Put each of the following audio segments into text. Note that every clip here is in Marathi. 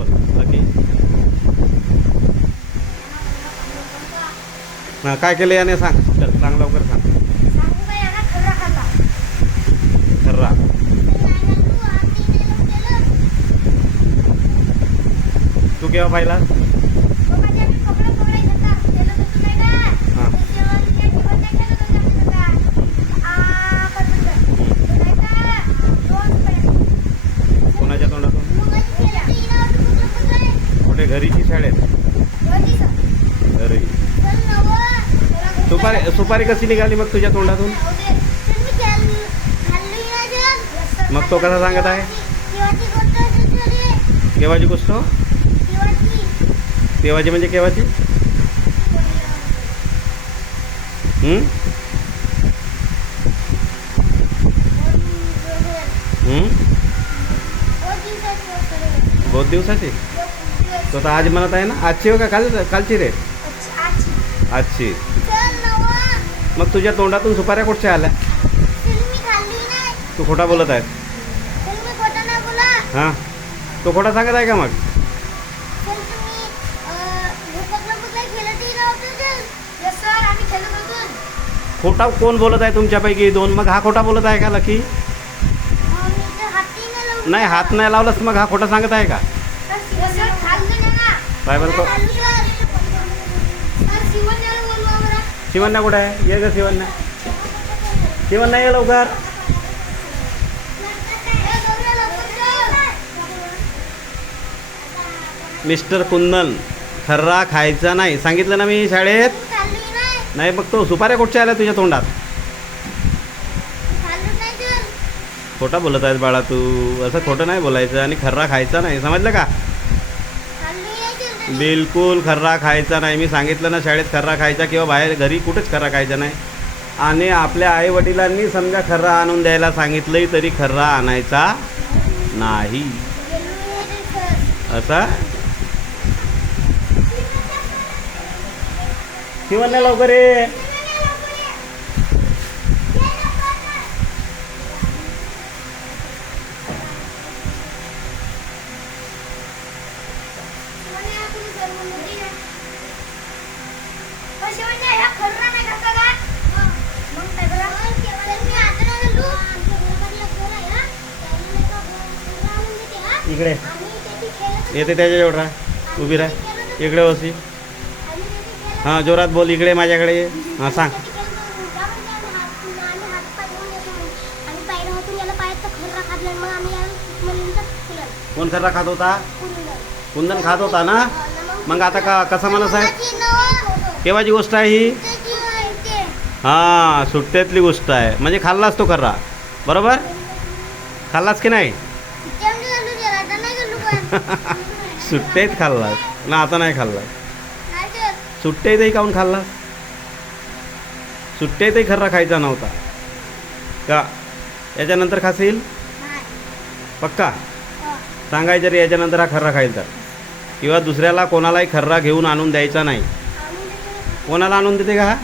बोल लकी. हां काय केलं याने सांग. चल सांग लवकर सांग. सांगू का याला खर्रा खाल्ला. खर्रा तू केव्हा पाहिला. कोणाच्या तोंडातून. कुठे घरी की शाळेत. घरी. सुपारी कशी निघाली मग तुझ्या तोंडातून. मग तो कसा सांगत आहे. केव्हाची गोष्ट. केव्हाची म्हणजे केव्हाची. बहुत दिवसाची. तो तर आज म्हणत आहे ना. आजची हो का कालची रे. आजची. मग तुझ्या तोंडातून सुपाऱ्या कुठच्या आल्या. तू खोटा बोलत आहे. हां तो खोटा सांगत आहे का मग. खोटा कोण बोलत आहे तुमच्यापैकी दोन. मग हा खोटा बोलत आहे का लकी. नाही हात नाही लावलास मग हा खोटा सांगत आहे का. काय बोलतो. शिवन्या कुठे आहे. ये ग शिवन्या. शिवन्या ये लवकर. मिस्टर कुंदन खर्रा खायचा नाही सांगितलं ना मी शाळेत. नाही मग तो सुपाऱ्या कुठच्या आल्या तुझ्या तोंडात. खोटा बोलत आहेस बाळा तू. असं खोटं नाही बोलायचं. आणि खर्रा खायचा नाही समजलं का. बिलकुल खर्रा खायचा नाही. मी सांगितलं ना शाळेत खर्रा खायचा किंवा बाहेर घरी कुठेच खर्रा खायचा नाही. आणि आपल्या आईवडिलांनी समजा खर्रा आणून द्यायला सांगितलंही तरी खर्रा आणायचा नाही. असा शिवन्या लवकर ये. इकडे येते त्याच्याजवळ राहा. उभी राहा इकडे वसी. हां जोरात बोल. इकडे माझ्याकडे ये. हां सांग. कोण खर्रा खात होता. कुंदन खात होता ना. मग आता का कसा माणूस आहे. केव्हाची गोष्ट आहे ही. हां सुट्ट्यातली गोष्ट आहे. म्हणजे खाल्लास तो खर्रा बरोबर. खाल्लास की नाही. सुट्ट्यात खाल्लास ना. आता नाही खाल्लास. सुट्ट्यातही काहून खाल्लास. सुट्ट्यातही खर्रा खायचा नव्हता का. याच्यानंतर खाशील पक्का. सांगायचं रे याच्यानंतर हा खर्रा खाईल तर. किंवा दुसऱ्याला कोणालाही खर्रा घेऊन आणून द्यायचा नाही. कोणाला आणून देते का हा.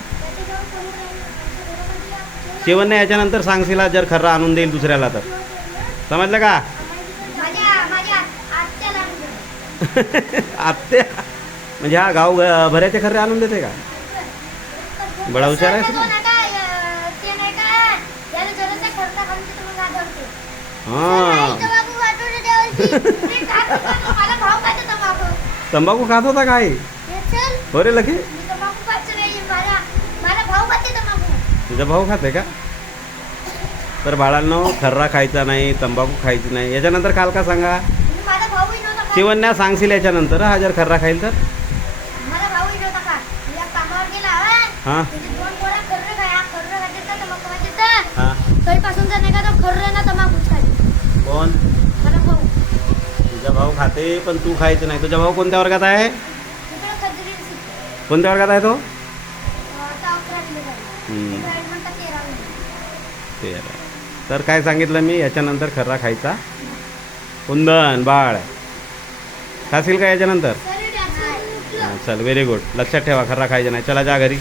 शिवन्या याच्यानंतर सांगशील जर खर्रा आणून देईल दुसऱ्याला तर. समजलं का. आत्या म्हणजे हा गाव भऱ्याचे खर्रे आणून देते का. बडा हुशार आहे. हां तंबाखू खात होता काय. हो रे लकी. तुझा भाऊ खाते का. तर बाळांनो खर्रा खायचा नाही. तंबाखू खायची नाही. याच्यानंतर काल का सांगा. शिवन्या सांगशील याच्यानंतर हा जर खर्रा खाईल तर. हां कोण. तुझा भाऊ खाते पण तू खायचं नाही. तुझा भाऊ कोणत्या वर्गात आहे. कोणत्या वर्गात आहे तो. 13. तर काय सांगितलं मी याच्यानंतर खर्रा खायचा. कुंदन बाळ खाशील का याच्यानंतर. चल व्हेरी गुड. लक्षात ठेवा खर्रा खायचा नाही. चला जा घरी.